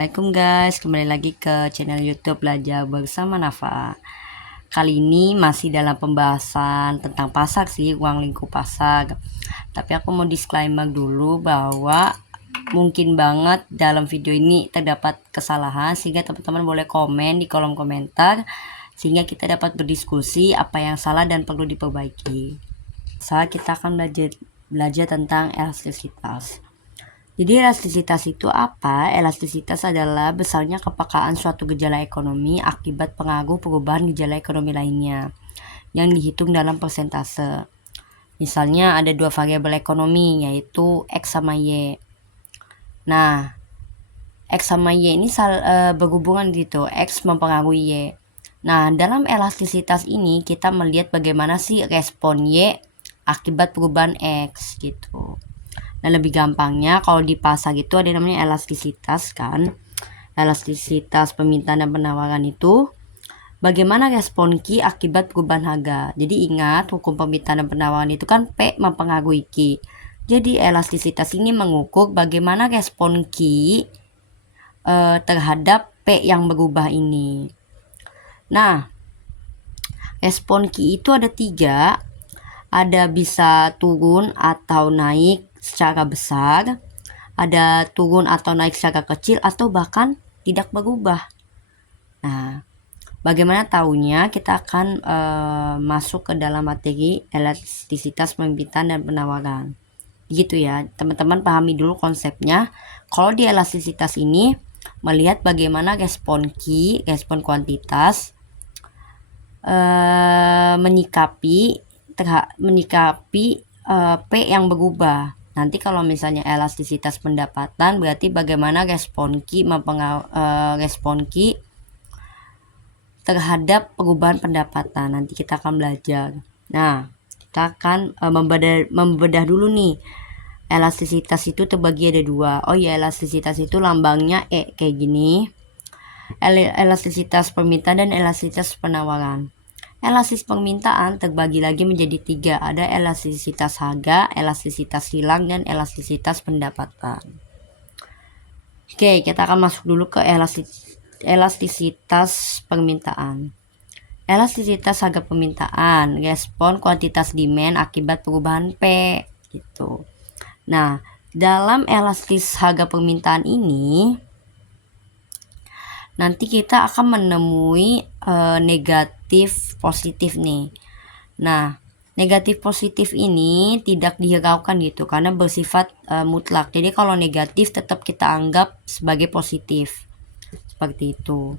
Assalamualaikum guys, kembali lagi ke channel YouTube Belajar Bersama Nafa. Kali ini masih dalam pembahasan tentang pasar sih, uang lingkup pasar. Tapi aku mau disclaimer dulu bahwa mungkin banget dalam video ini terdapat kesalahan, sehingga teman-teman boleh komen di kolom komentar sehingga kita dapat berdiskusi apa yang salah dan perlu diperbaiki. Kita akan belajar tentang elastisitas. Jadi elastisitas itu apa? Elastisitas adalah besarnya kepekaan suatu gejala ekonomi akibat pengaruh perubahan gejala ekonomi lainnya yang dihitung dalam persentase. Misalnya ada dua variabel ekonomi, yaitu X sama Y. Nah, X sama Y ini berhubungan gitu, X mempengaruhi Y. Nah, dalam elastisitas ini kita melihat bagaimana sih respon Y akibat perubahan X gitu. Nah, lebih gampangnya kalau di pasar itu ada namanya elastisitas kan. Elastisitas permintaan dan penawaran itu bagaimana respon Q akibat perubahan harga. Jadi ingat, hukum permintaan dan penawaran itu kan P mempengaruhi Q. Jadi elastisitas ini mengukur bagaimana respon Q terhadap P yang berubah ini. Nah, respon Q itu ada 3. Ada bisa turun atau naik secara besar, ada turun atau naik secara kecil, atau bahkan tidak berubah. Nah, bagaimana tahunya? Kita akan masuk ke dalam materi elastisitas permintaan dan penawaran. Gitu ya, teman-teman pahami dulu konsepnya. Kalau di elastisitas ini melihat bagaimana respon Q, respon kuantitas menyikapi P yang berubah. Nanti kalau misalnya elastisitas pendapatan berarti bagaimana respon Q terhadap perubahan pendapatan. Nanti kita akan belajar. Nah, kita akan membedah dulu nih. Elastisitas itu terbagi ada 2. Oh ya, elastisitas itu lambangnya E kayak gini. Elastisitas permintaan dan elastisitas penawaran. Elastis permintaan terbagi lagi menjadi 3. Ada elastisitas harga, elastisitas hilang, dan elastisitas pendapatan. Oke, kita akan masuk dulu ke elastisitas permintaan. Elastisitas harga permintaan, respon kuantitas demand akibat perubahan P gitu. Nah, dalam elastis harga permintaan ini nanti kita akan menemui negatif positif nih. Nah, negatif positif ini tidak dihiraukan gitu karena bersifat mutlak. Jadi kalau negatif tetap kita anggap sebagai positif. Seperti itu.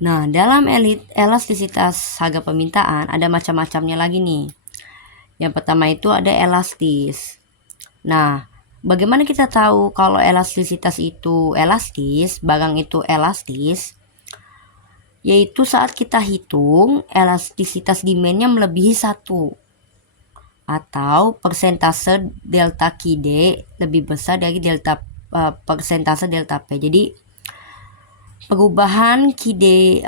Nah, dalam elastisitas harga permintaan ada macam-macamnya lagi nih. Yang pertama itu ada elastis. Nah, bagaimana kita tahu kalau elastisitas itu elastis, barang itu elastis? Yaitu saat kita hitung elastisitas demandnya melebihi 1 atau persentase delta QD lebih besar dari persentase delta P. Jadi perubahan QD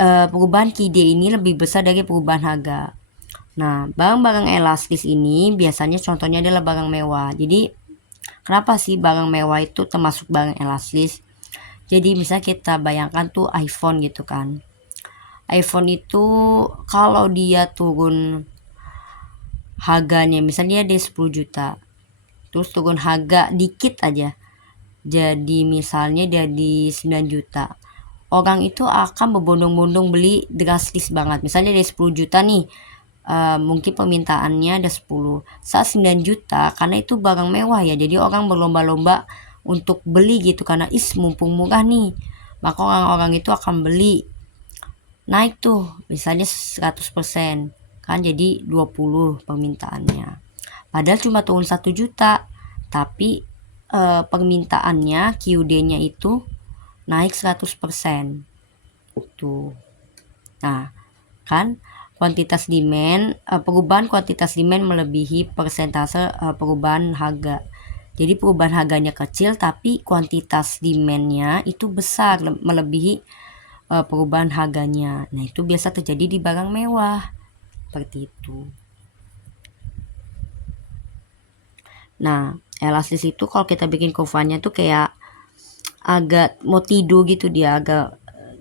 ini lebih besar dari perubahan harga. Nah, barang-barang elastis ini biasanya contohnya adalah barang mewah. Jadi kenapa sih barang mewah itu termasuk barang elastis? Jadi misalnya kita bayangkan tuh iPhone gitu kan. iPhone itu kalau dia turun harganya, misalnya dia 10 juta. Terus turun harga dikit aja. Jadi misalnya jadi 9 juta. Orang itu akan berbondong-bondong beli drastis banget. Misalnya dari 10 juta nih, mungkin permintaannya ada 10. Saat 9 juta, karena itu barang mewah ya. Jadi orang berlomba-lomba untuk beli gitu. Karena mumpung murah nih. Maka orang-orang itu akan beli. Naik tuh, misalnya 100%. Kan jadi 20 permintaannya. Padahal cuma turun 1 juta. Tapi permintaannya, QD-nya itu naik 100%. Tuh. Nah, kan kuantitas demand, perubahan kuantitas demand melebihi persentase perubahan harga. Jadi perubahan harganya kecil tapi kuantitas demandnya itu besar, melebihi perubahan harganya. Nah, itu biasa terjadi di barang mewah. Seperti itu. Nah, elastis itu kalau kita bikin kurvanya tuh kayak agak mau tidur gitu, dia agak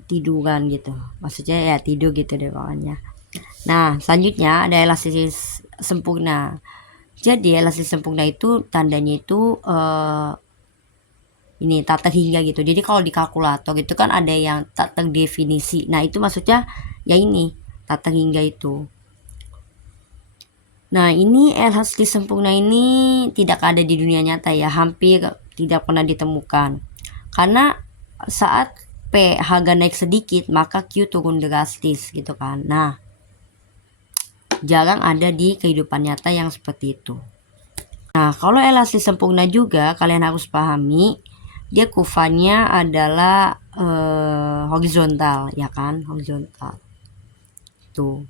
tiduran gitu, maksudnya ya tidur gitu deh pokoknya. Nah selanjutnya ada elastis sempurna. Jadi elastis sempurna itu tandanya itu ini tak terhingga gitu. Jadi kalau di kalkulator itu kan ada yang tak terdefinisi, nah itu maksudnya ya ini tak terhingga itu. Nah ini elastis sempurna ini tidak ada di dunia nyata ya, hampir tidak pernah ditemukan. Karena saat P harga naik sedikit maka Q turun drastis gitu kan. Nah jarang ada di kehidupan nyata yang seperti itu. Nah kalau elastis sempurna juga kalian harus pahami dia kurvanya adalah horizontal ya kan, horizontal tuh.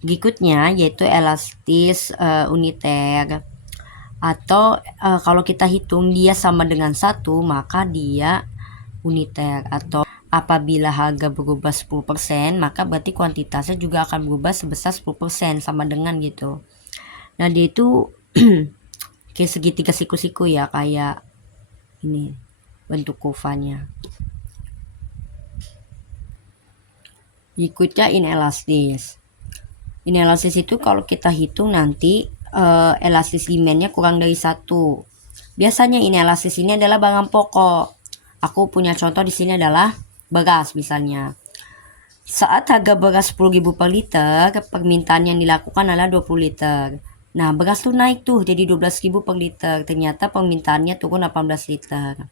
Berikutnya yaitu elastis uniter, atau kalau kita hitung dia sama dengan 1 maka dia uniter, atau apabila harga berubah 10% maka berarti kuantitasnya juga akan berubah sebesar 10%, sama dengan gitu. Nah dia itu kayak segitiga siku-siku ya, kayak ini bentuk kurvanya. Berikutnya inelastis. Inelastis itu kalau kita hitung nanti elastis demandnya kurang dari 1. Biasanya inelastis ini adalah barang pokok. Aku punya contoh di sini adalah beras misalnya. Saat harga beras 10.000 per liter, permintaan yang dilakukan adalah 20 liter. Nah, beras tuh naik tuh jadi 12.000 per liter. Ternyata permintaannya turun 18 liter.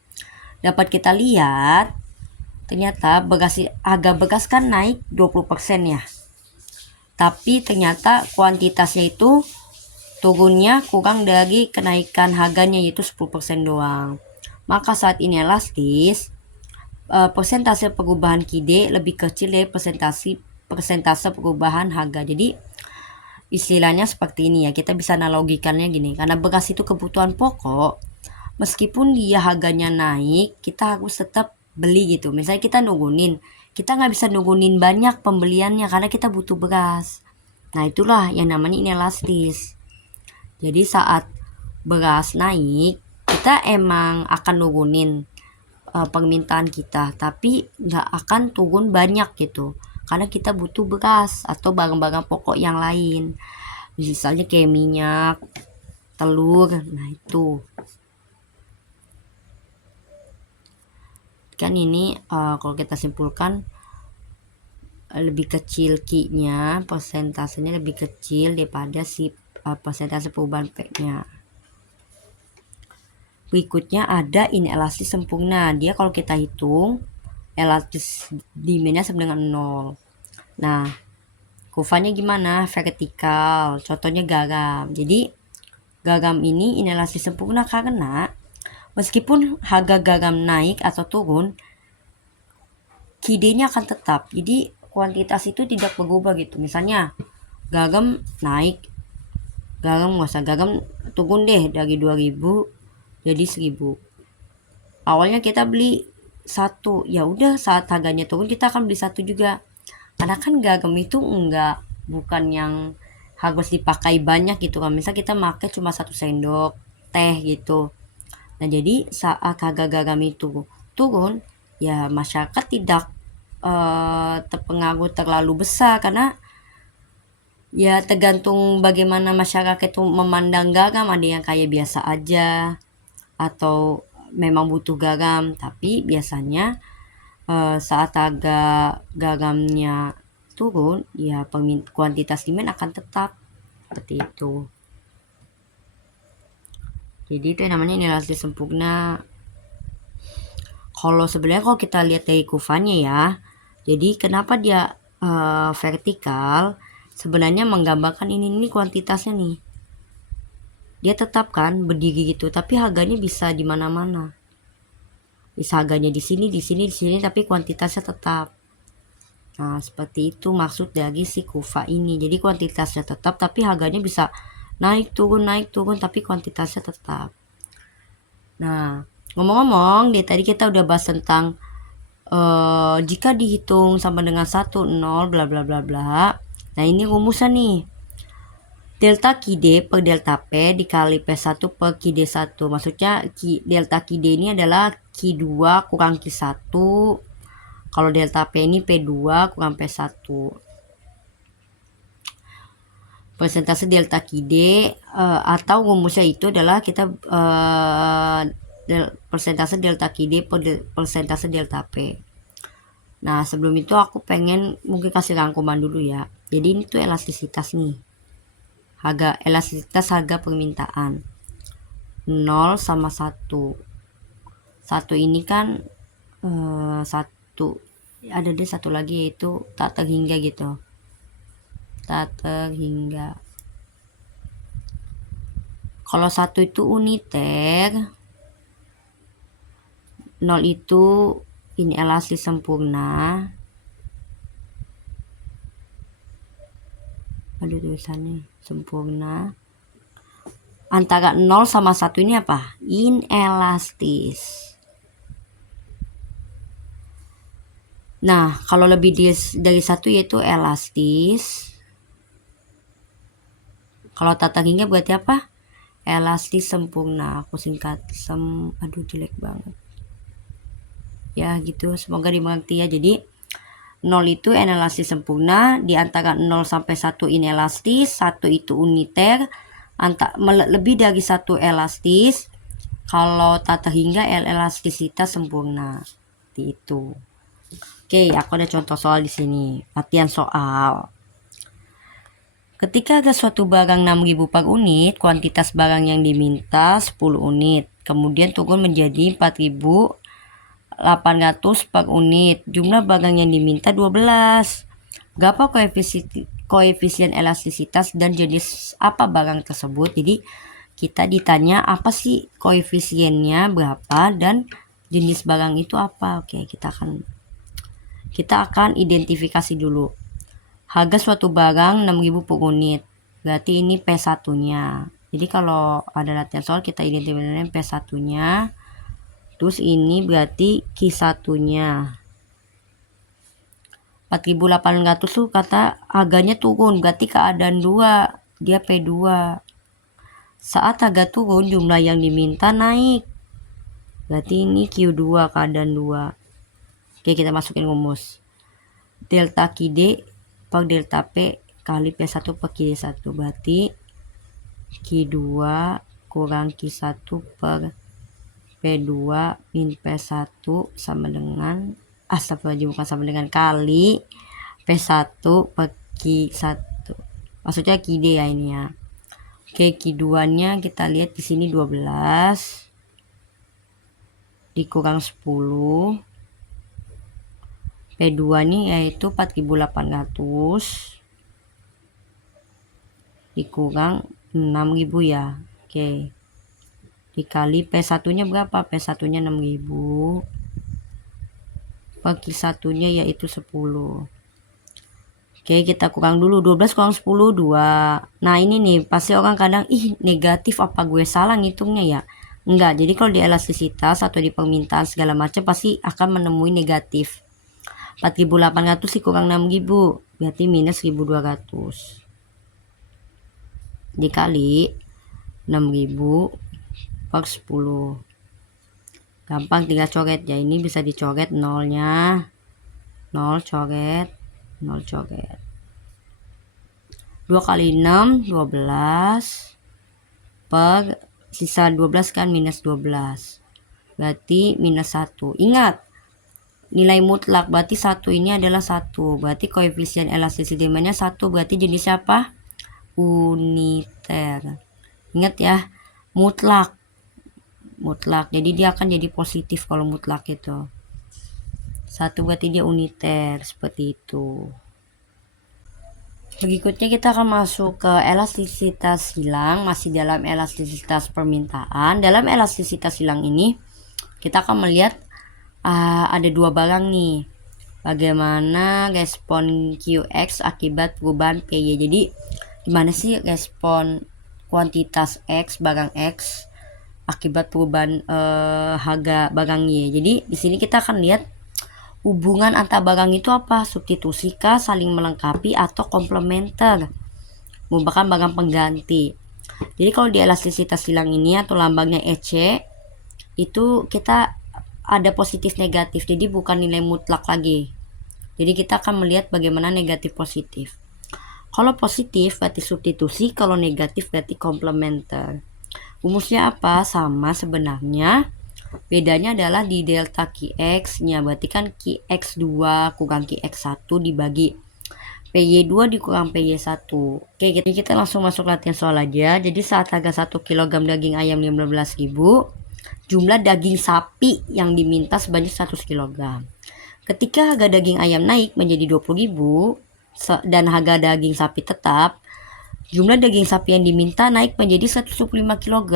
Dapat kita lihat, ternyata harga beras kan naik 20% ya. Tapi ternyata kuantitasnya itu turunnya kurang dari kenaikan harganya, yaitu 10% doang. Maka saat ini elastis, persentase perubahan KID lebih kecil dari persentase perubahan harga. Jadi istilahnya seperti ini ya, kita bisa analogikannya gini, karena beras itu kebutuhan pokok, meskipun dia harganya naik kita harus tetap beli gitu. Misalnya kita nggak bisa nurunin banyak pembeliannya karena kita butuh beras. Nah itulah yang namanya inelastis. Jadi saat beras naik kita emang akan nurunin permintaan kita, tapi nggak akan turun banyak gitu karena kita butuh beras atau barang-barang pokok yang lain, misalnya kayak minyak, telur. Nah itu kan ini kalau kita simpulkan lebih kecil Q-nya, persentasenya lebih kecil daripada si persentase perubahan P-nya. Berikutnya ada inelastis sempurna. Dia kalau kita hitung elastis demand-nya sama dengan 0. Nah, kurvanya gimana? Vertikal. Contohnya garam. Jadi garam ini inelastis sempurna karena meskipun harga garam naik atau turun, KID-nya akan tetap. Jadi kuantitas itu tidak berubah gitu. Misalnya garam naik, garam turun deh dari 2000 jadi 1000. Awalnya kita beli 1, ya udah saat harganya turun kita akan beli 1 juga. Karena kan garam itu bukan yang harus dipakai banyak gitu kan. Misal kita pakai cuma 1 sendok teh gitu. Nah jadi saat harga garam itu turun, ya masyarakat tidak terpengaruh terlalu besar, karena ya tergantung bagaimana masyarakat itu memandang garam. Ada yang kayak biasa aja atau memang butuh garam, tapi biasanya saat harga garamnya turun ya kuantitas demand akan tetap seperti itu. Jadi itu yang namanya inelastis sempurna. Kalau sebenarnya kalau kita lihat dari kurvanya ya, jadi kenapa dia vertikal, sebenarnya menggambarkan ini kuantitasnya nih. Dia tetap kan berdiri gitu, tapi harganya bisa di mana-mana. Bisa harganya di sini, tapi kuantitasnya tetap. Nah, seperti itu maksud dari si kurva ini. Jadi kuantitasnya tetap tapi harganya bisa naik turun, tapi kuantitasnya tetap. Nah, ngomong-ngomong, tadi kita udah bahas tentang jika dihitung sama dengan 1, 0, bla bla bla bla. Nah, ini rumusnya nih. delta QD per delta P dikali P1 per QD1. Maksudnya delta QD ini adalah Q2 kurang Q1. Kalau delta P ini P2 kurang P1. Persentase delta QD atau rumusnya itu adalah kita persentase delta QD per persentase delta P. Nah, sebelum itu aku pengen mungkin kasih rangkuman dulu ya. Jadi ini tuh elastisitas nih. Elastisitas harga permintaan. 0 sama 1. 1 ini kan 1. Ada deh satu lagi yaitu tak terhingga gitu. Tak terhingga. Kalau 1 itu uniter, 0 itu inelastis sempurna. Aduh tulisannya sempurna. Antara 0 sama 1 ini apa? Inelastis. Nah, kalau lebih dari 1 yaitu elastis. Kalau tak terhingga berarti apa? Elastis sempurna. Aku singkat aduh jelek banget. Ya gitu, semoga dimengerti ya. Jadi 0 itu inelastis sempurna, di antara 0 sampai 1 inelastis, 1 itu uniter, lebih dari 1 elastis. Kalau tak terhingga elastisitas sempurna. Seperti itu. Oke, aku ada contoh soal di sini. Latihan soal. Ketika ada suatu barang 6.000 per unit, kuantitas barang yang diminta 10 unit. Kemudian turun menjadi 4.800 per unit. Jumlah barang yang diminta 12. Berapa koefisien elastisitas dan jenis apa barang tersebut? Jadi kita ditanya apa sih koefisiennya berapa dan jenis barang itu apa. Oke, kita akan identifikasi dulu. Harga suatu barang 6.000 per unit. Berarti ini P1-nya. Jadi kalau ada latihan soal kita identifikasikan P1-nya. Terus ini berarti Q1-nya. 4.800 tuh kata harganya turun. Berarti keadaan 2. Dia P2. Saat harga turun jumlah yang diminta naik. Berarti ini Q2 keadaan 2. Oke, kita masukin rumus. Delta QD per delta P kali P1 per Q1. Berarti Q2 kurang Q1 per P2 min P1 sama dengan bukan sama dengan kali P1 per Q1. Maksudnya QD ya ini ya. Oke, Q2-nya kita lihat di sini 12 dikurang 10. P2 nih yaitu 4.800 dikurang 6.000 ya. Oke. Dikali P1-nya berapa? P1-nya 6.000. Per Q1-nya yaitu 10. Oke, kita kurang dulu. 12 kurang 10, 2. Nah, ini nih pasti orang kadang negatif, apa gue salah ngitungnya ya? Enggak. Jadi kalau di elastisitas atau di permintaan segala macam pasti akan menemui negatif. 4.800 dikurang 6.000 berarti minus 1.200 dikali 6.000 per 10. Gampang, tinggal coret ya. Ini bisa dicoret nolnya. 0 coret, 0 coret. 2 kali 6 12 per sisa 12 kan minus 12. Berarti minus 1. Ingat nilai mutlak, berarti 1 ini adalah 1. Berarti koefisien elastisititasnya 1. Berarti jenisnya apa? Uniter. Ingat ya, mutlak. Jadi dia akan jadi positif kalau mutlak itu. 1 berarti dia uniter, seperti itu. Berikutnya kita akan masuk ke elastisitas hilang, masih dalam elastisitas permintaan. Dalam elastisitas hilang ini kita akan melihat ada 2 barang nih. Bagaimana respon QX akibat perubahan PY. Jadi gimana sih respon kuantitas X, barang X akibat perubahan harga barang Y. Jadi di sini kita akan lihat hubungan antar barang itu apa? Substitusi kah, saling melengkapi atau komplementer. merupakan barang pengganti. Jadi kalau di elastisitas silang ini atau lambangnya EC itu kita ada positif negatif, jadi bukan nilai mutlak lagi. Jadi kita akan melihat bagaimana negatif positif. Kalau positif berarti substitusi, kalau negatif berarti komplementer. Rumusnya apa? Sama sebenarnya. Bedanya adalah di delta Qx nya, berarti kan Qx2 kurang Qx1 dibagi PY2 dikurang PY1. Oke, kita langsung masuk latihan soal aja. Jadi saat harga 1 kg daging ayam 15.000, jumlah daging sapi yang diminta sebanyak 100 kg. Ketika harga daging ayam naik menjadi 20.000 dan harga daging sapi tetap, jumlah daging sapi yang diminta naik menjadi 125 kg.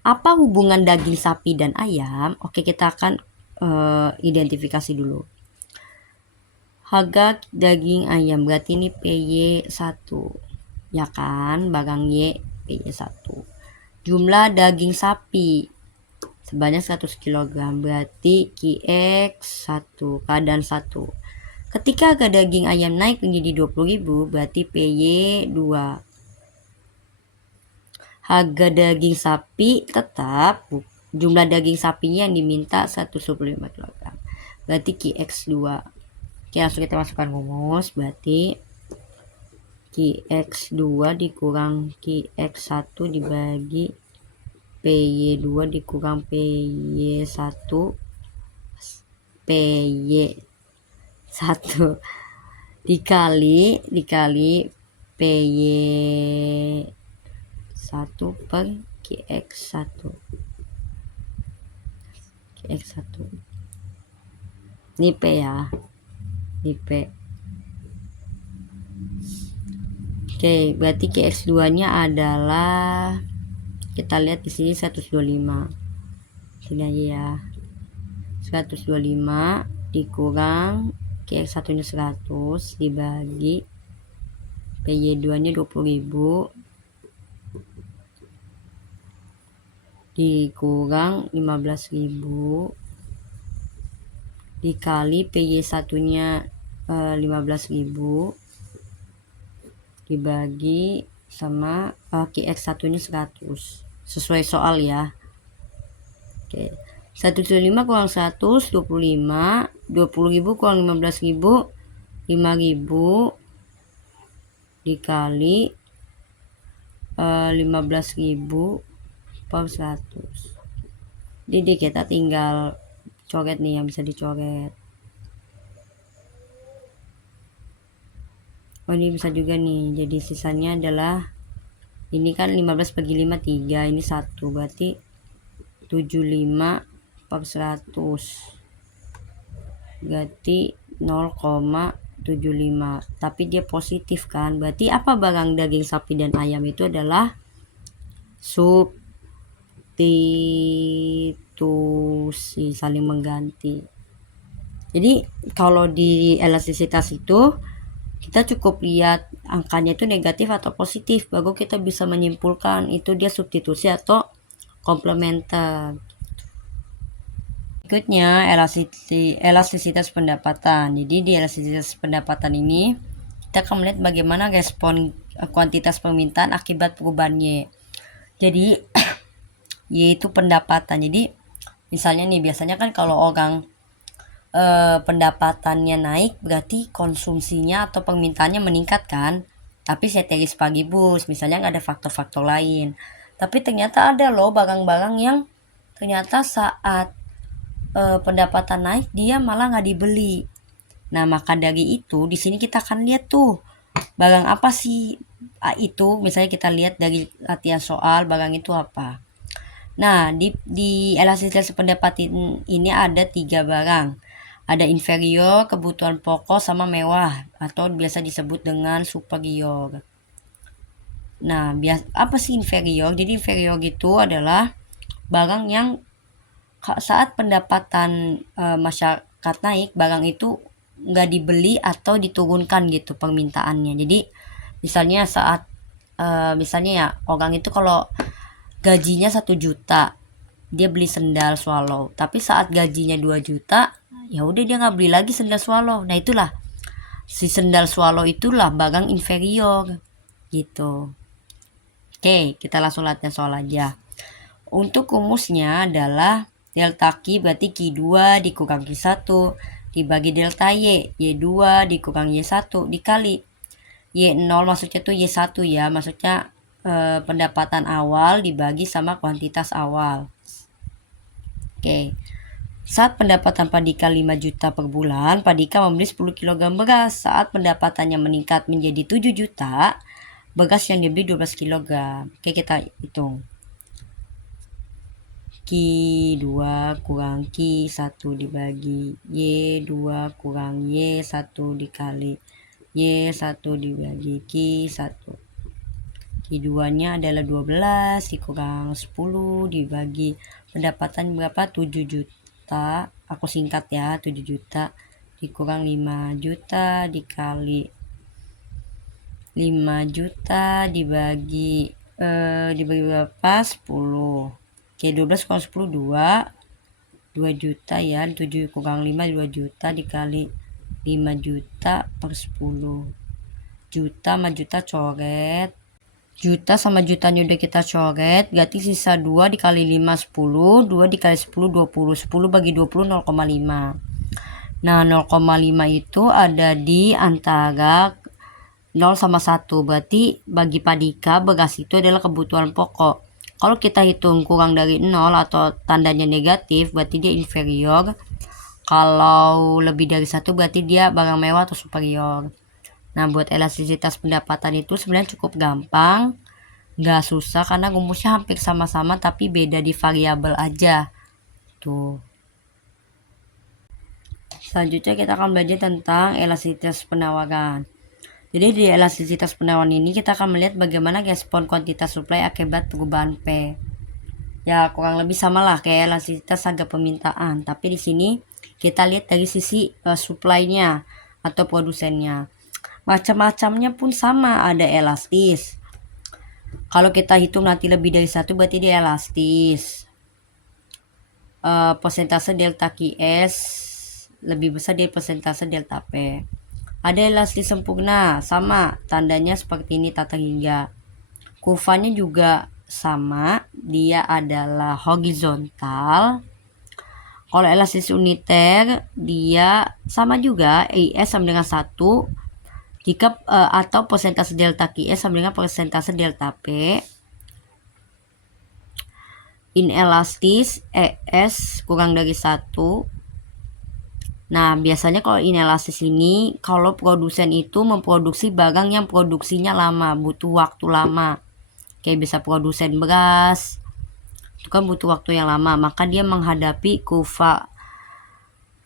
Apa hubungan daging sapi dan ayam? Oke, kita akan identifikasi dulu. Harga daging ayam berarti ini PY1, ya kan, barang Y PY1. Jumlah daging sapi sebanyak 100 kg berarti Qx1 keadaan 1. Ketika harga daging ayam naik menjadi 20.000 berarti PY2. Harga daging sapi tetap, jumlah daging sapinya yang diminta 125 kg berarti Qx2. Oke, langsung kita masukkan rumus, berarti Qx2 dikurang Qx1 dibagi PY2 dikurang PY1 PY1 dikali PY1 per Qx1. Ini P ya, ini P. Oke, berarti Qx2 nya adalah, kita lihat di sini 125. Sini aja ya. 125 dikurang Qx1 nya 100 dibagi PY2 nya 20.000 dikurang 15.000 dikali PY1 nya 15.000 dibagi sama Qx1 nya 100 sesuai soal ya. Oke, 125 kurang 100 25, 20.000 kurang 15.000 5.000 dikali 15.000 per 100. Jadi kita tinggal coret nih yang bisa dicoret. Oh, ini bisa juga nih, jadi sisanya adalah ini kan 15 bagi 5 3, ini 1 berarti 75 per 100 berarti 0,75, tapi dia positif kan, berarti apa barang daging sapi dan ayam itu adalah substitusi, saling mengganti. Jadi kalau di elastisitas itu kita cukup lihat angkanya itu negatif atau positif, baru kita bisa menyimpulkan itu dia substitusi atau komplementer. Berikutnya elastisitas pendapatan. Jadi di elastisitas pendapatan ini kita akan melihat bagaimana respon kuantitas permintaan akibat perubahan Y. Jadi Y itu pendapatan. Jadi misalnya nih, biasanya kan kalau orang pendapatannya naik berarti konsumsinya atau permintaannya meningkat kan, tapi ceteris paribus misalnya nggak ada faktor-faktor lain. Tapi ternyata ada loh barang-barang yang ternyata saat pendapatan naik dia malah nggak dibeli. Nah, maka dari itu di sini kita akan lihat tuh barang apa sih itu. Misalnya kita lihat dari latihan soal barang itu apa. Nah, di elastisitas pendapatan ini ada 3 barang. Ada inferior, kebutuhan pokok, sama mewah atau biasa disebut dengan superior. Nah, apa sih inferior? Jadi inferior itu adalah barang yang saat pendapatan masyarakat naik, barang itu nggak dibeli atau diturunkan gitu permintaannya. Jadi misalnya saat misalnya ya orang itu kalau gajinya 1 juta dia beli sendal swallow, tapi saat gajinya 2 juta ya udah dia nggak beli lagi sendal swallow. Nah, itulah si sendal swallow itulah barang inferior. gitu. Oke, kita langsung latihan soal aja. Untuk rumusnya adalah delta Q berarti Q2 dikurang Q1 dibagi delta Y, Y2 dikurang Y1 dikali Y0, maksudnya tuh Y1 ya, maksudnya pendapatan awal dibagi sama kuantitas awal. Oke. Saat pendapatan Padika 5 juta per bulan, Padika membeli 10 kg beras. Saat pendapatannya meningkat menjadi 7 juta, beras yang dibeli 12 kg. Oke, kita hitung. Q2 kurang Q1 dibagi Y2 kurang Y1 dikali Y1 dibagi Q1. Q2 nya adalah 12 dikurang 10 dibagi pendapatan berapa, 7 juta, aku singkat ya, 7 juta dikurang 5 juta dikali 5 juta dibagi berapa, 10. Oke, 12 kurang 10 2 juta ya, 7 kurang 5 2 juta dikali 5 juta per 10 juta sama juta coret, juta sama jutanya udah kita coret, berarti sisa 2 dikali 5 10, 2 dikali 10 20, 10 bagi 20 0,5. Nah 0,5 itu ada di antara 0 sama 1, berarti bagi Padika beras itu adalah kebutuhan pokok. Kalau kita hitung kurang dari 0 atau tandanya negatif berarti dia inferior. Kalau lebih dari 1 berarti dia barang mewah atau superior. Nah buat elastisitas pendapatan itu sebenarnya cukup gampang, nggak susah karena rumusnya hampir sama-sama tapi beda di variabel aja tuh. Selanjutnya kita akan belajar tentang elastisitas penawaran. Jadi di elastisitas penawaran ini kita akan melihat bagaimana respon kuantitas supply akibat perubahan P. Ya kurang lebih sama lah kayak elastisitas harga permintaan, tapi di sini kita lihat dari sisi supply-nya atau produsennya. Macam-macamnya pun sama, ada elastis. Kalau kita hitung nanti lebih dari 1 berarti dia elastis. Persentase delta QS lebih besar dari persentase delta P. Ada elastis sempurna, sama, tandanya seperti ini tata hingga. Kurvanya juga sama, dia adalah horizontal. Kalau elastis uniter, dia sama juga, IS sama dengan 1, jika atau persentase delta QS sama dengan persentase delta P. Inelastis, ES kurang dari 1. Nah, biasanya kalau inelastis ini, kalau produsen itu memproduksi barang yang produksinya lama, butuh waktu lama. Kayak bisa produsen beras, itu kan butuh waktu yang lama, maka dia menghadapi kurva,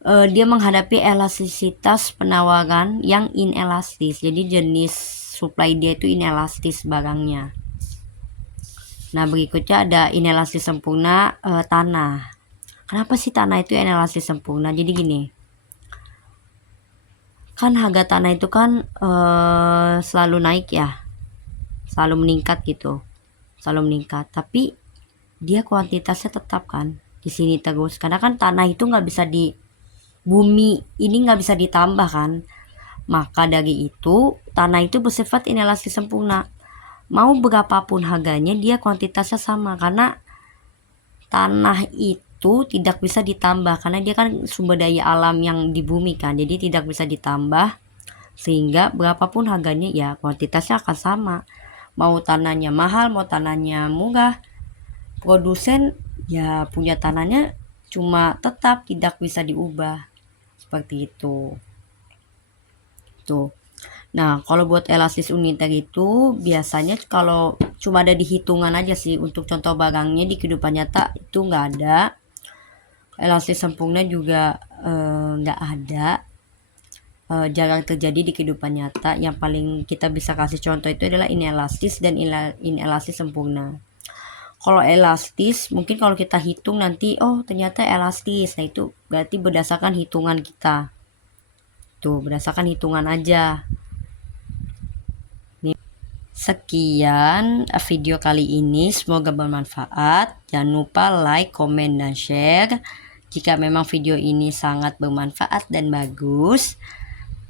dia menghadapi elastisitas penawaran yang inelastis. Jadi jenis supply dia itu inelastis barangnya. Nah, berikutnya ada inelastis sempurna tanah. Kenapa sih tanah itu inelastis sempurna? Jadi gini, kan harga tanah itu kan selalu naik ya, selalu meningkat gitu, selalu meningkat, tapi dia kuantitasnya tetap kan di sini terus, karena kan tanah itu nggak bisa di bumi ini nggak bisa ditambah kan, maka dari itu tanah itu bersifat inelastis sempurna, mau berapapun harganya dia kuantitasnya sama, karena tanah itu tidak bisa ditambah karena dia kan sumber daya alam yang di bumi kan, jadi tidak bisa ditambah, sehingga berapapun harganya ya kuantitasnya akan sama, mau tanahnya mahal mau tanahnya murah, produsen ya punya tanahnya cuma tetap tidak bisa diubah seperti itu tuh. Nah kalau buat elastis uniter itu biasanya kalau cuma ada di hitungan aja sih, untuk contoh barangnya di kehidupan nyata itu nggak ada. Elastis sempurna juga nggak ada, jarang terjadi di kehidupan nyata. Yang paling kita bisa kasih contoh itu adalah inelastis dan inelastis sempurna. Kalau elastis mungkin kalau kita hitung nanti oh ternyata elastis, nah itu berarti berdasarkan hitungan kita tuh, berdasarkan hitungan aja. Sekian video kali ini, semoga bermanfaat. Jangan lupa like, komen, dan share jika memang video ini sangat bermanfaat dan bagus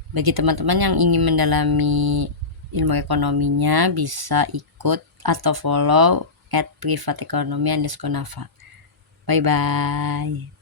bagi teman-teman yang ingin mendalami ilmu ekonominya bisa ikut atau follow @privatekonomi_nafa. Bye bye.